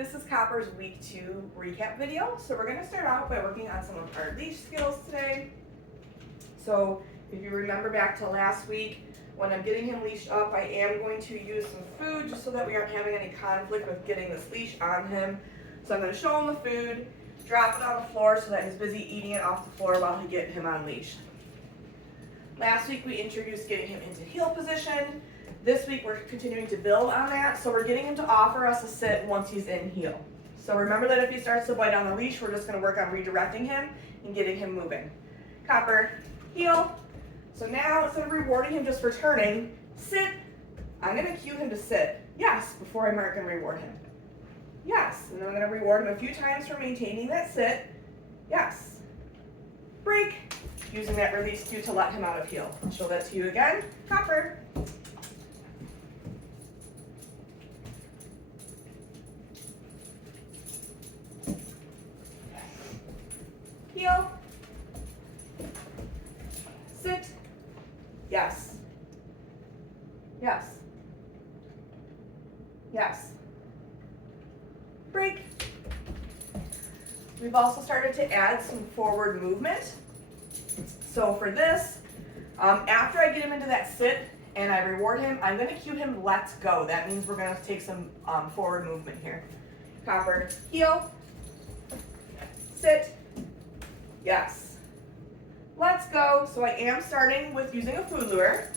This is Copper's week 2 recap video. So we're going to start out by working on some of our leash skills today. So if you remember back to last week, when I'm getting him leashed up, I am going to use some food just so that we aren't having any conflict with getting this leash on him. So I'm going to show him the food, drop it on the floor so that he's busy eating it off the floor while we get him on leash. Last week we introduced getting him into heel position. This week we're continuing to build on that, so we're getting him to offer us a sit once he's in heel. So remember that if he starts to bite on the leash, we're just going to work on redirecting him and getting him moving. Copper, heel. So now instead of rewarding him just for turning, sit. I'm going to cue him to sit. Yes, before I mark and reward him. Yes, and then I'm going to reward him a few times for maintaining that sit. Yes. Break. Using that release cue to let him out of heel. I'll show that to you again. Copper. Heel. Sit. Yes. Yes. Yes. Break. We've also started to add some forward movement. So for this, after I get him into that sit and I reward him, I'm going to cue him let's go. That means we're going to take some forward movement here. Copper, heel, sit, yes. Let's go. So I am starting with using a food lure,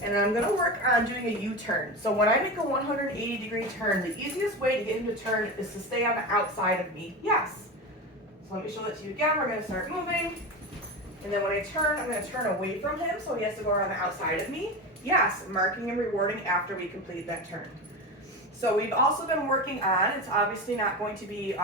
and I'm going to work on doing a U-turn. So when I make a 180-degree turn, the easiest way to get him to turn is to stay on the outside of me. Yes. So let me show that to you again. We're going to start moving. And then when I turn, I'm going to turn away from him so he has to go around the outside of me. Yes, marking and rewarding after we complete that turn. So we've also been working on, it's obviously not going to be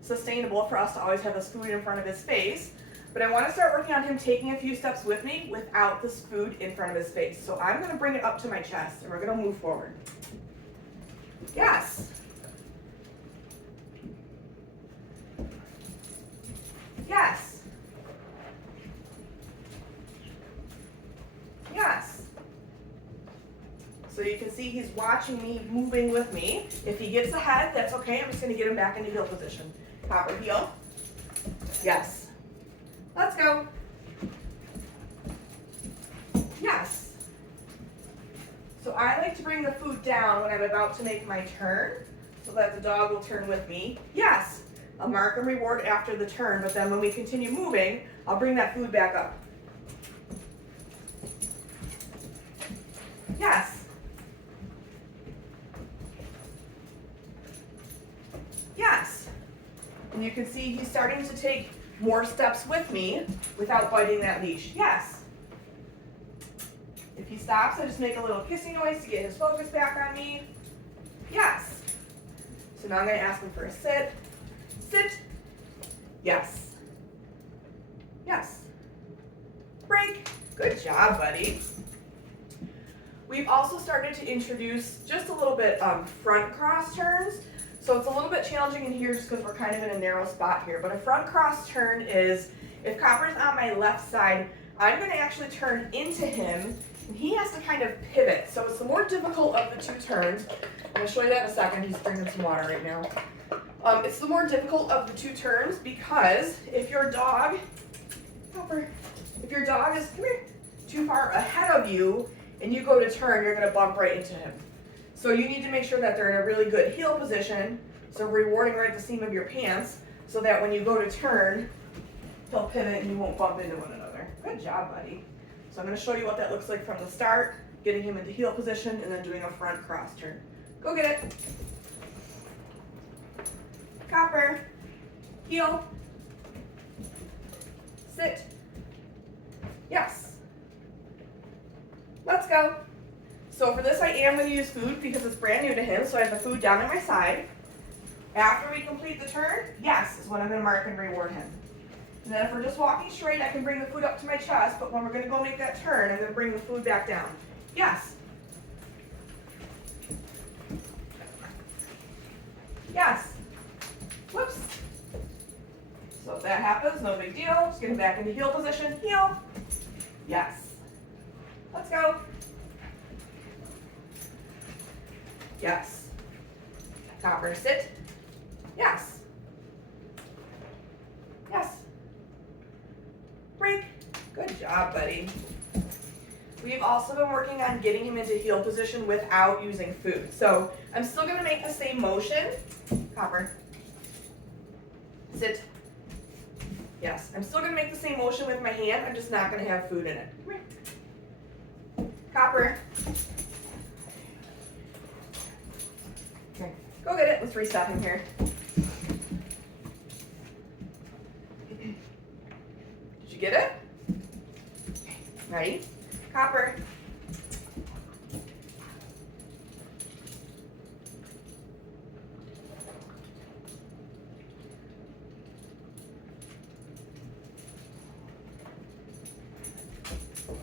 sustainable for us to always have this food in front of his face, but I want to start working on him taking a few steps with me without this food in front of his face. So I'm going to bring it up to my chest and we're going to move forward. Yes. Yes. Yes. So you can see he's watching me moving with me. If he gets ahead, that's okay. I'm just going to get him back into heel position. Copper heel. Yes. Let's go. Yes. So I like to bring the food down when I'm about to make my turn so that the dog will turn with me. Yes. I'll mark and reward after the turn, but then when we continue moving, I'll bring that food back up. Yes. Yes. And you can see he's starting to take more steps with me without biting that leash. Yes. If he stops, I just make a little kissing noise to get his focus back on me. Yes. So now I'm going to ask him for a sit. Sit. Yes. Yes. Break. Good job, buddy. We've also started to introduce just a little bit front cross turns. So it's a little bit challenging in here just because we're kind of in a narrow spot here. But a front cross turn is, if Copper's on my left side, I'm going to actually turn into him, and he has to kind of pivot. So it's the more difficult of the two turns. I'm going to show you that in a second. He's drinking some water right now. It's the more difficult of the two turns because if your dog, Copper, if your dog is, come here, too far ahead of you, and you go to turn, you're going to bump right into him. So you need to make sure that they're in a really good heel position, so rewarding right at the seam of your pants, so that when you go to turn, they'll pivot and you won't bump into one another. Good job, buddy. So I'm going to show you what that looks like from the start, getting him into heel position, and then doing a front cross turn. Go get it. Copper. Heel. Sit. Yes. Let's go. So for this, I am going to use food because it's brand new to him, so I have the food down at my side. After we complete the turn, yes, is when I'm going to mark and reward him. And then if we're just walking straight, I can bring the food up to my chest, but when we're going to go make that turn, I'm going to bring the food back down. Yes. Yes. Whoops. So if that happens, no big deal. Just get him back into heel position. Heel. Yes. Let's go. Yes. Copper, sit. Yes. Yes. Break. Good job, buddy. We've also been working on getting him into heel position without using food. So I'm still gonna make the same motion. Copper. Sit. Yes, I'm still gonna make the same motion with my hand. I'm just not gonna have food in it. Come here. Copper. Okay, go get it. Let's reset him here. Did you get it? Ready? Copper.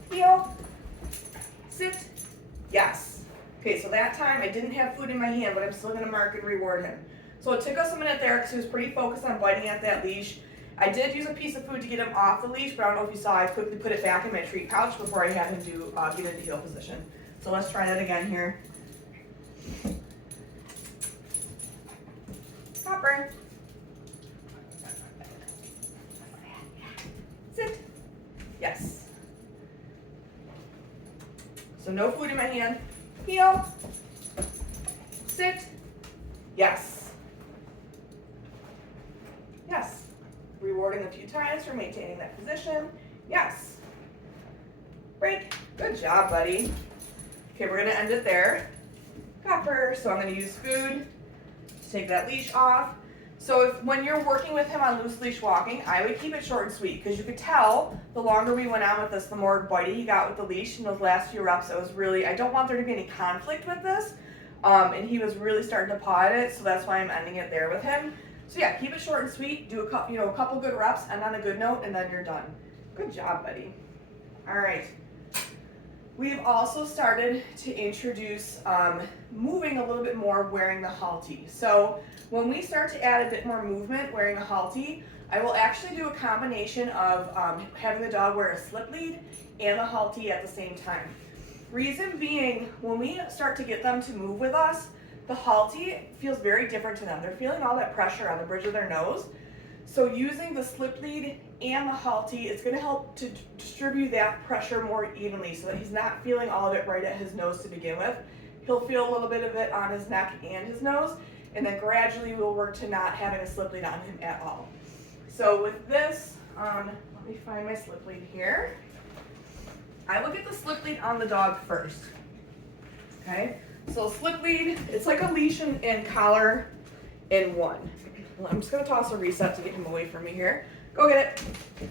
Heel. Sit. Yes. Okay, so that time I didn't have food in my hand, but I'm still gonna mark and reward him. So it took us a minute there because he was pretty focused on biting at that leash. I did use a piece of food to get him off the leash, but I don't know if you saw, I quickly put it back in my treat pouch before I had him do get into heel position. So let's try that again here. Copper. Sit. Yes. So no food in my hand. Heel. Sit. Yes. Yes. Rewarding a few times for maintaining that position. Yes. Break. Good job, buddy. Okay, we're gonna end it there. Copper. So I'm gonna use food to take that leash off. So when you're working with him on loose leash walking, I would keep it short and sweet because you could tell the longer we went on with this, the more bitey he got with the leash. In those last few reps, it was really, I don't want there to be any conflict with this. And he was really starting to paw at it, so that's why I'm ending it there with him. So yeah, keep it short and sweet. Do a couple good reps, end on a good note, and then you're done. Good job, buddy. All right. We've also started to introduce moving a little bit more wearing the halty. So when we start to add a bit more movement wearing a halty, I will actually do a combination of having the dog wear a slip lead and a halty at the same time. Reason being, when we start to get them to move with us, the halty feels very different to them. They're feeling all that pressure on the bridge of their nose. So using the slip lead and the halty, it's going to help to distribute that pressure more evenly so that he's not feeling all of it right at his nose to begin with. He'll feel a little bit of it on his neck and his nose, and then gradually we'll work to not having a slip lead on him at all. So with this, let me find my slip lead here. I will get the slip lead on the dog first. Okay, so slip lead, it's like a leash and collar in one. I'm just going to toss a reset to get him away from me here. Go get it.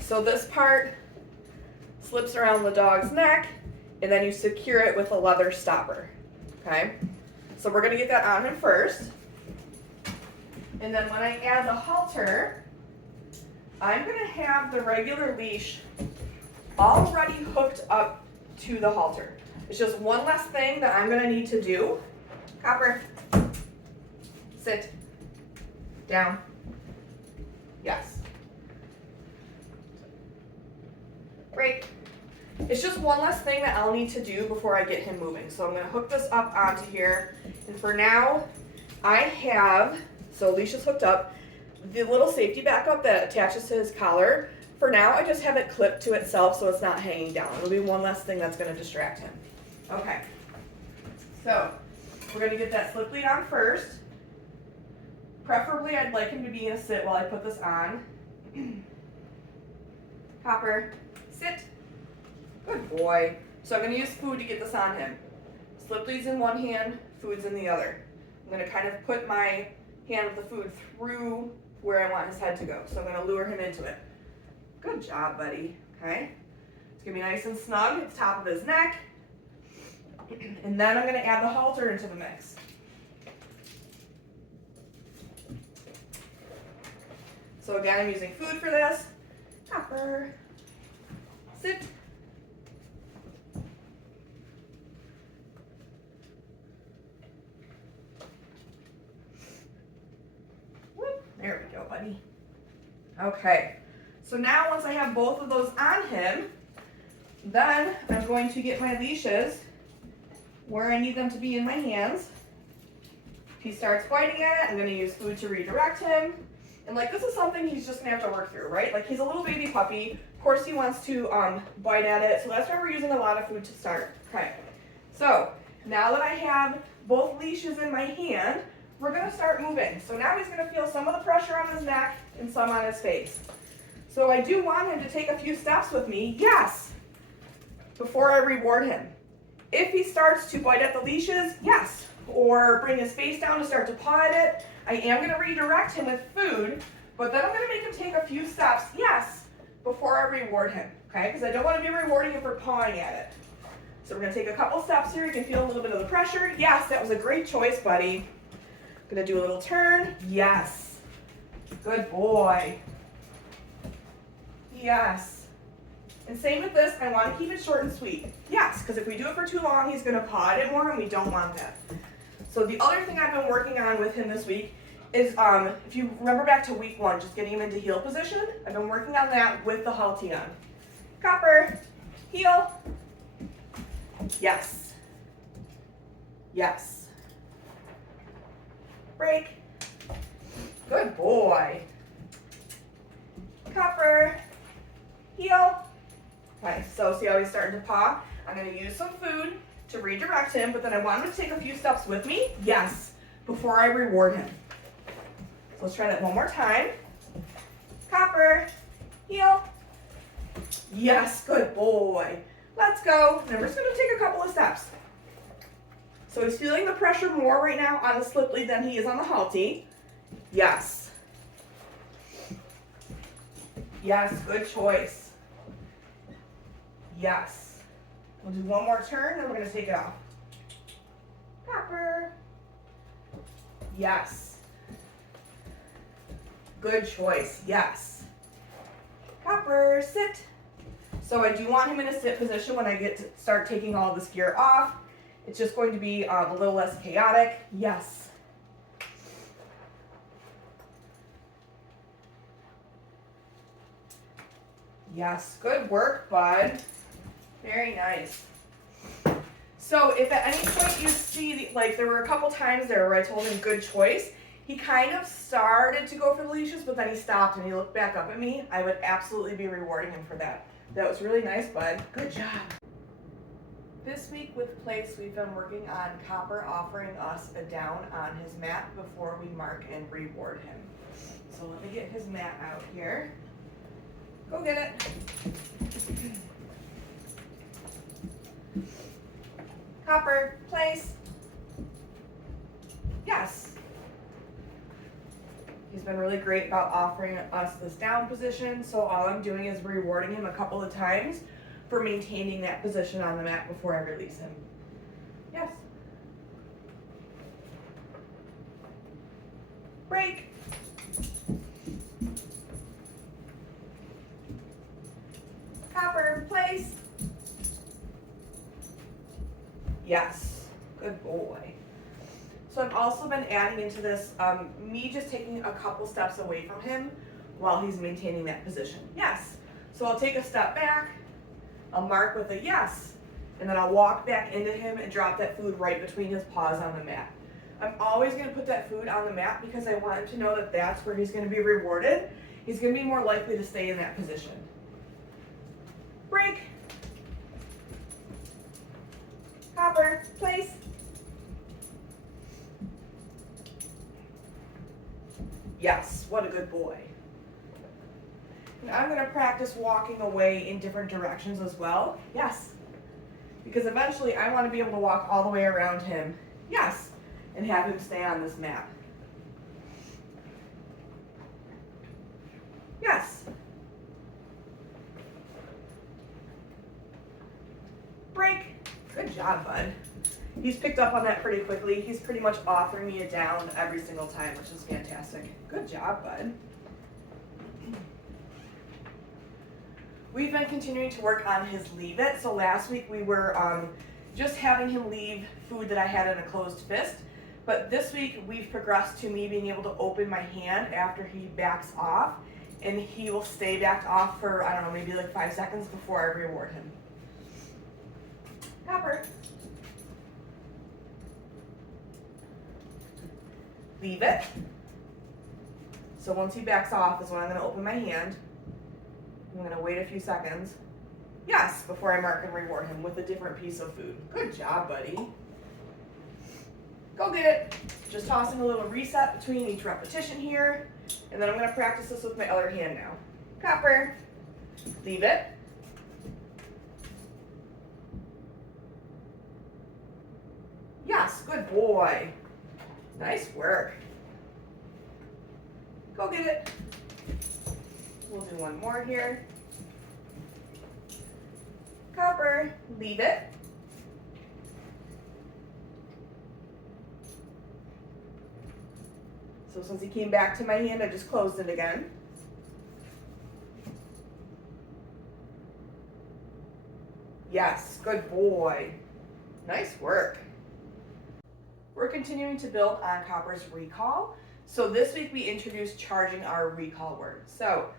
So this part slips around the dog's neck, and then you secure it with a leather stopper. Okay, so we're going to get that on him first. And then when I add the halter, I'm going to have the regular leash already hooked up to the halter. It's just one less thing that I'm going to need to do. Copper. Sit. Down. Yes. Break. It's just one less thing that I'll need to do before I get him moving. So I'm going to hook this up onto here. And for now, I have, so leash is hooked up, the little safety backup that attaches to his collar. For now, I just have it clipped to itself so it's not hanging down. It'll be one less thing that's going to distract him. Okay. So we're going to get that slip lead on first. Preferably, I'd like him to be in a sit while I put this on. Copper, sit. Good boy. So I'm going to use food to get this on him. Slip lead's in one hand, food's in the other. I'm going to kind of put my hand with the food through where I want his head to go. So I'm going to lure him into it. Good job, buddy. Okay. It's going to be nice and snug at the top of his neck. And then I'm going to add the halter into the mix. So again, I'm using food for this. Copper. Sit. Whoop. There we go, buddy. Okay. So now once I have both of those on him, then I'm going to get my leashes where I need them to be in my hands. he starts biting at it, I'm gonna use food to redirect him. And like, this is something he's just gonna have to work through, right? Like, he's a little baby puppy. Of course he wants to bite at it, so that's why we're using a lot of food to start. Okay, so now that I have both leashes in my hand, we're gonna start moving. So now he's gonna feel some of the pressure on his neck and some on his face. So I do want him to take a few steps with me, yes, before I reward him. If he starts to bite at the leashes, yes, or bring his face down to start to paw at it, I am gonna redirect him with food, but then I'm gonna make him take a few steps, yes, before I reward him, okay? Because I don't wanna be rewarding him for pawing at it. So we're gonna take a couple steps here. You can feel a little bit of the pressure. Yes, that was a great choice, buddy. Gonna do a little turn. Yes. Good boy. Yes. And same with this, I want to keep it short and sweet. Yes, because if we do it for too long, he's gonna paw at it more, and we don't want that. So the other thing I've been working on with him this week is, if you remember back to week 1, just getting him into heel position, I've been working on that with the halty on. Copper, heel. Yes. Yes. Break. Good boy. Copper. Heel. Okay, so see how he's starting to paw? I'm going to use some food to redirect him, but then I want him to take a few steps with me. Yes. Before I reward him. So let's try that one more time. Copper. Heel. Yes, good boy. Let's go. And we're just going to take a couple of steps. So he's feeling the pressure more right now on the slip lead than he is on the halty. Yes. Yes, good choice. Yes. We'll do one more turn, then we're going to take it off. Copper. Yes. Good choice. Yes. Copper, sit. So I do want him in a sit position when I get to start taking all this gear off. It's just going to be a little less chaotic. Yes. Yes, good work, bud. Very nice. So if at any point you see, like there were a couple times there where I told him good choice, he kind of started to go for the leashes, but then he stopped and he looked back up at me, I would absolutely be rewarding him for that. That was really nice, bud. Good job. This week with Place, we've been working on Copper offering us a down on his mat before we mark and reward him. So let me get his mat out here. Go get it. Copper, Place. Yes. He's been really great about offering us this down position, so all I'm doing is rewarding him a couple of times for maintaining that position on the mat before I release him. Yes. Break. Copper, Place. Yes. Good boy. So I've also been adding into this, me just taking a couple steps away from him while he's maintaining that position. Yes. So I'll take a step back, I'll mark with a yes, and then I'll walk back into him and drop that food right between his paws on the mat. I'm always going to put that food on the mat because I want him to know that that's where he's going to be rewarded. He's going to be more likely to stay in that position. Break. Copper, Place. Yes, what a good boy. And I'm going to practice walking away in different directions as well. Yes. Because eventually I want to be able to walk all the way around him. Yes. And have him stay on this mat. Yes. Break. Good job, bud. He's picked up on that pretty quickly. He's pretty much offering me a down every single time, which is fantastic. Good job, bud. We've been continuing to work on his leave it. So last week we were just having him leave food that I had in a closed fist. But this week we've progressed to me being able to open my hand after he backs off. And he will stay backed off for, I don't know, maybe like 5 seconds before I reward him. Copper. leave it. So once he backs off is when I'm going to open my hand. I'm going to wait a few seconds. Yes, before I mark and reward him with a different piece of food. Good job, buddy. Go get it. Just tossing a little reset between each repetition here. And then I'm going to practice this with my other hand now. Copper. Leave it. Yes, good boy. Nice work. Go get it. We'll do one more here. Copper, leave it. So since he came back to my hand, I just closed it again. Yes, good boy. Nice work. We're continuing to build on Copper's recall. So this week we introduced charging our recall word. So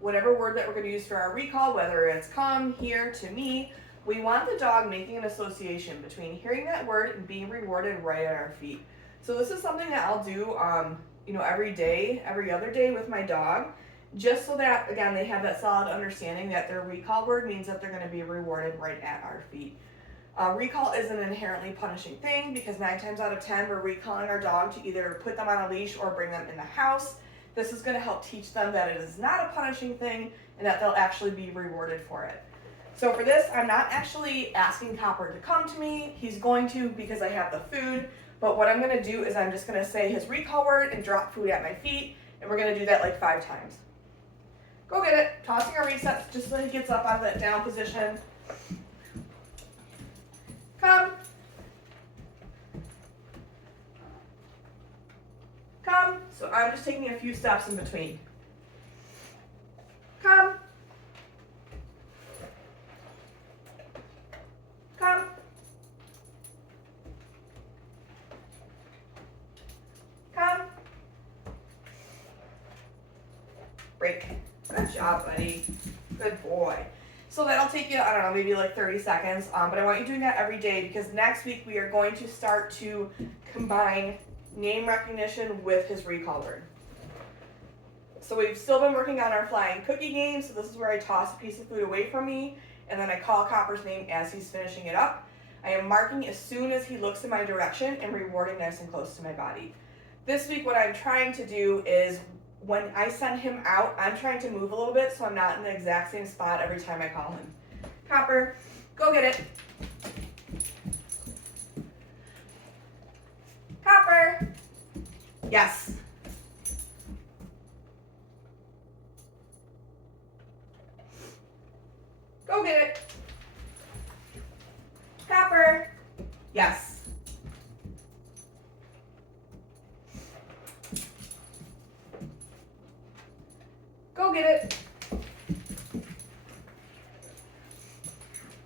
whatever word that we're going to use for our recall, whether it's come, here, to me, we want the dog making an association between hearing that word and being rewarded right at our feet. So this is something that I'll do every day, every other day with my dog, just so that, again, they have that solid understanding that their recall word means that they're going to be rewarded right at our feet. Recall is an inherently punishing thing because 9 times out of 10 we're recalling our dog to either put them on a leash or bring them in the house. This is going to help teach them that it is not a punishing thing and that they'll actually be rewarded for it. So for this, I'm not actually asking Copper to come to me. He's going to because I have the food. But what I'm going to do is I'm just going to say his recall word and drop food at my feet. And we're going to do that like 5 times. Go get it. Tossing our resets just so he gets up out of that down position. Come. Come. So I'm just taking a few steps in between. Come. Come. Come. Break. Good job, buddy. Good boy. So that'll take you, I don't know, maybe like 30 seconds, but I want you doing that every day because next week we are going to start to combine name recognition with his recall word. So we've still been working on our flying cookie game, so this is where I toss a piece of food away from me, and then I call Copper's name as he's finishing it up. I am marking as soon as he looks in my direction and rewarding nice and close to my body. This week what I'm trying to do is when I send him out, I'm trying to move a little bit so I'm not in the exact same spot every time I call him. Copper, go get it. Copper. Yes. Go get it. Copper. Yes. Go get it.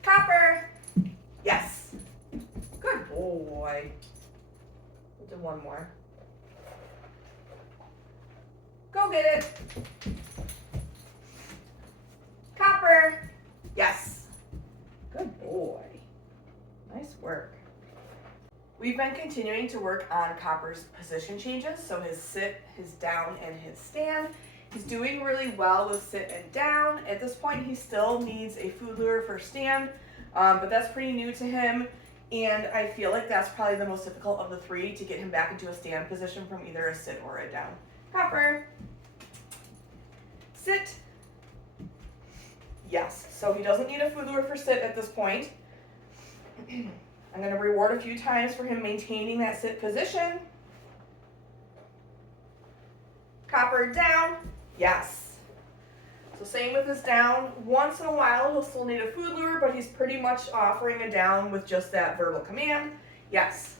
Copper. Yes. Good boy. We'll do one more. Go get it. Copper. Yes. Good boy. Nice work. We've been continuing to work on Copper's position changes, so his sit, his down, and his stand. He's doing really well with sit and down. At this point, he still needs a food lure for stand, but that's pretty new to him, and I feel like that's probably the most difficult of the 3 to get him back into a stand position from either a sit or a down. Copper. Sit. Yes, so he doesn't need a food lure for sit at this point. I'm going to reward a few times for him maintaining that sit position. Copper down. Yes. So same with his down. Once in a while he'll still need a food lure, but he's pretty much offering a down with just that verbal command. Yes.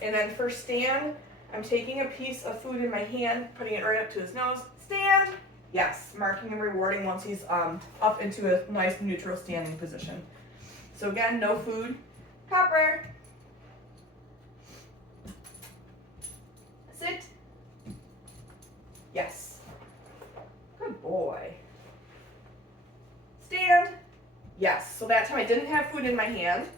And then for stand, I'm taking a piece of food in my hand, putting it right up to his nose. Stand. Yes. Marking and rewarding once he's up into a nice neutral standing position. So again, no food. Copper. Sit. Yes. Good boy. Stand. Yes. So that time I didn't have food in my hand.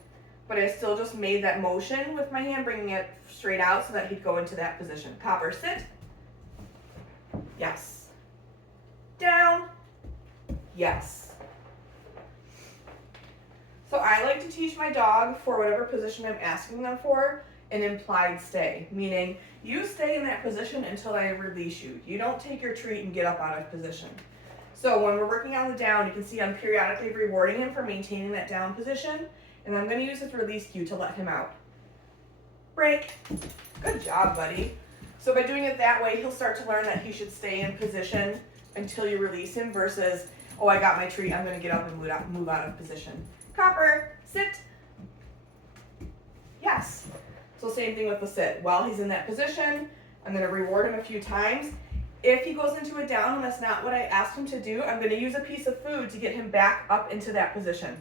but I still just made that motion with my hand, bringing it straight out so that he'd go into that position. Copper, sit. Yes. Down. Yes. So I like to teach my dog, for whatever position I'm asking them for, an implied stay, meaning you stay in that position until I release you. You don't take your treat and get up out of position. So when we're working on the down, you can see I'm periodically rewarding him for maintaining that down position, and I'm going to use this release cue to let him out. Break. Good job, buddy. So by doing it that way, he'll start to learn that he should stay in position until you release him versus, oh, I got my treat, I'm going to get up and move out of position. Copper, sit. Yes. So same thing with the sit. While he's in that position, I'm going to reward him a few times. If he goes into a down and that's not what I asked him to do, I'm going to use a piece of food to get him back up into that position.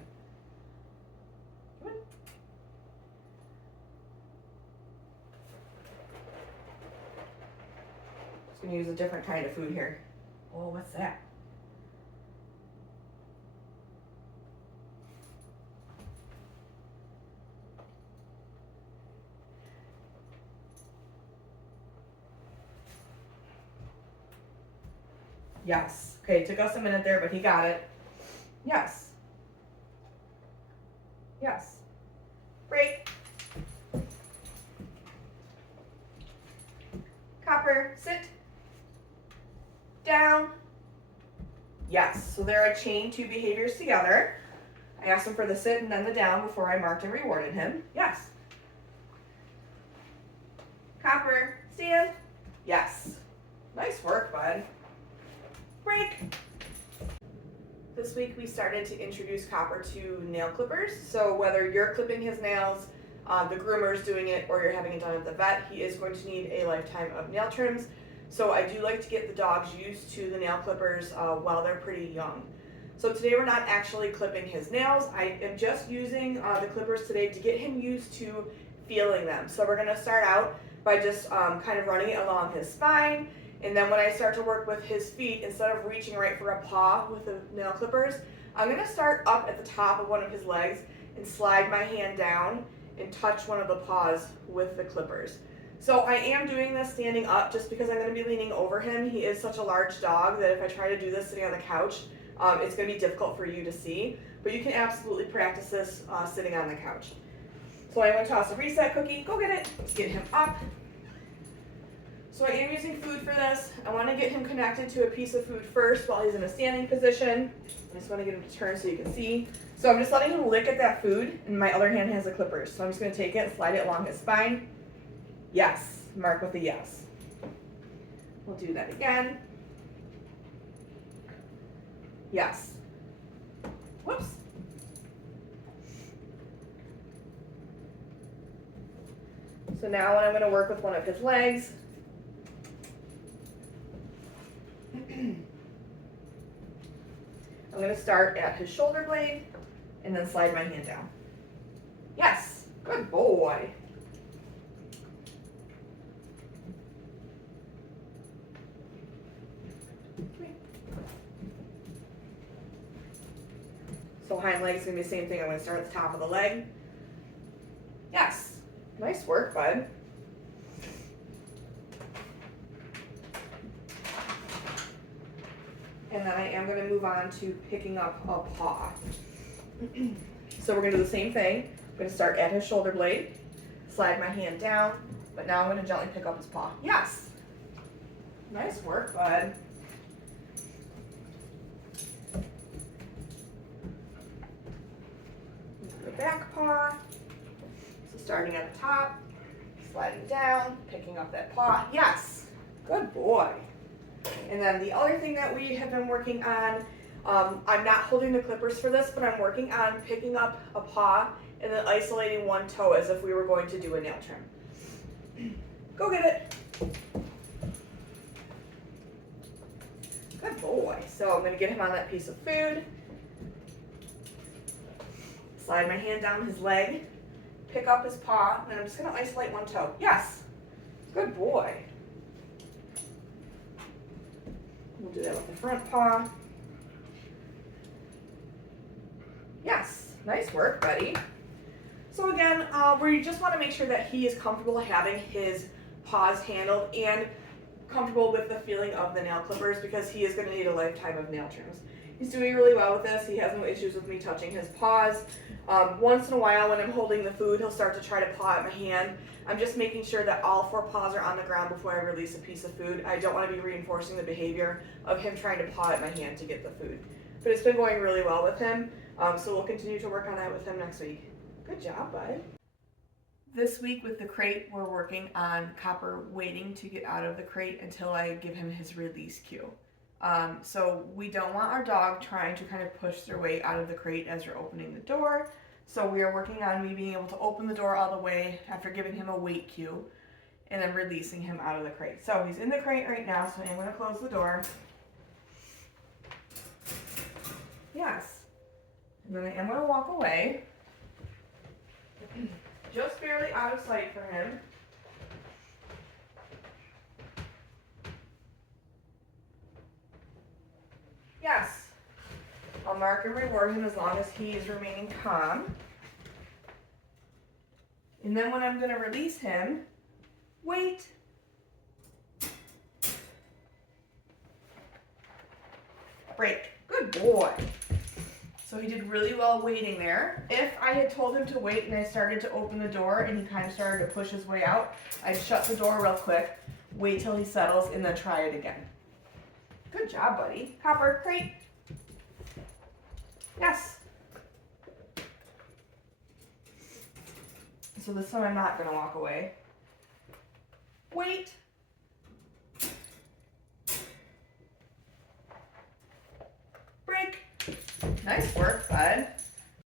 Just going to use a different kind of food here. Oh, what's that? Yes. Okay, took us a minute there, but he got it. Yes. Yes. Break. Copper, sit. Down. Yes. So there are chain two behaviors together. I asked him for the sit and then the down before I marked and rewarded him. Yes. Copper, stand. Yes. Nice work, bud. Break. This week we started to introduce Copper to nail clippers. So whether you're clipping his nails, the groomer's doing it, or you're having it done at the vet, he is going to need a lifetime of nail trims. So I do like to get the dogs used to the nail clippers while they're pretty young. So today we're not actually clipping his nails. I am just using the clippers today to get him used to feeling them. So we're going to start out by just kind of running it along his spine. And then when I start to work with his feet, instead of reaching right for a paw with the nail clippers, I'm going to start up at the top of one of his legs and slide my hand down and touch one of the paws with the clippers. So I am doing this standing up just because I'm going to be leaning over him. He is such a large dog that if I try to do this sitting on the couch, it's going to be difficult for you to see. But you can absolutely practice this sitting on the couch. So I'm going to toss a reset cookie. Go get it. Let's get him up. So I am using food for this. I want to get him connected to a piece of food first while he's in a standing position. I just want to get him to turn so you can see. So I'm just letting him lick at that food, and my other hand has the clippers. So I'm just going to take it and slide it along his spine. Yes. Mark with a yes. We'll do that again. Yes. Whoops. So now when I'm going to work with one of his legs, I'm going to start at his shoulder blade and then slide my hand down. Yes, good boy. So hind leg is going to be the same thing. I'm going to start at the top of the leg. Yes, nice work, bud. And then I am going to move on to picking up a paw. So we're going to do the same thing. I'm going to start at his shoulder blade, slide my hand down, but now I'm going to gently pick up his paw. Yes. Nice work, bud. The back paw. So starting at the top, sliding down, picking up that paw. Yes. Good boy. And then the other thing that we have been working on, I'm not holding the clippers for this, but I'm working on picking up a paw and then isolating one toe as if we were going to do a nail trim. Go get it. Good boy. So I'm going to get him on that piece of food. Slide my hand down his leg, pick up his paw, and then I'm just going to isolate one toe. Yes. Good boy. We'll do that with the front paw. Yes, nice work, buddy. So again, we just want to make sure that he is comfortable having his paws handled and comfortable with the feeling of the nail clippers, because he is going to need a lifetime of nail trims. He's doing really well with this. He has no issues with me touching his paws. Once in a while when I'm holding the food, he'll start to try to paw at my hand. I'm just making sure that all 4 paws are on the ground before I release a piece of food. I don't want to be reinforcing the behavior of him trying to paw at my hand to get the food. But it's been going really well with him, so we'll continue to work on that with him next week. Good job, bud. This week with the crate, we're working on Copper waiting to get out of the crate until I give him his release cue. So we don't want our dog trying to kind of push their way out of the crate as you're opening the door. So we are working on me being able to open the door all the way after giving him a wait cue and then releasing him out of the crate. So he's in the crate right now, so I'm going to close the door. Yes. And then I am going to walk away. Just barely out of sight for him. Yes. I'll mark and reward him as long as he is remaining calm. And then when I'm going to release him, wait. Break. Good boy. So he did really well waiting there. If I had told him to wait and I started to open the door and he kind of started to push his way out, I'd shut the door real quick, wait till he settles, and then try it again. Good job, buddy. Copper, crate. Yes. So this time I'm not going to walk away. Wait. Break. Nice work, bud.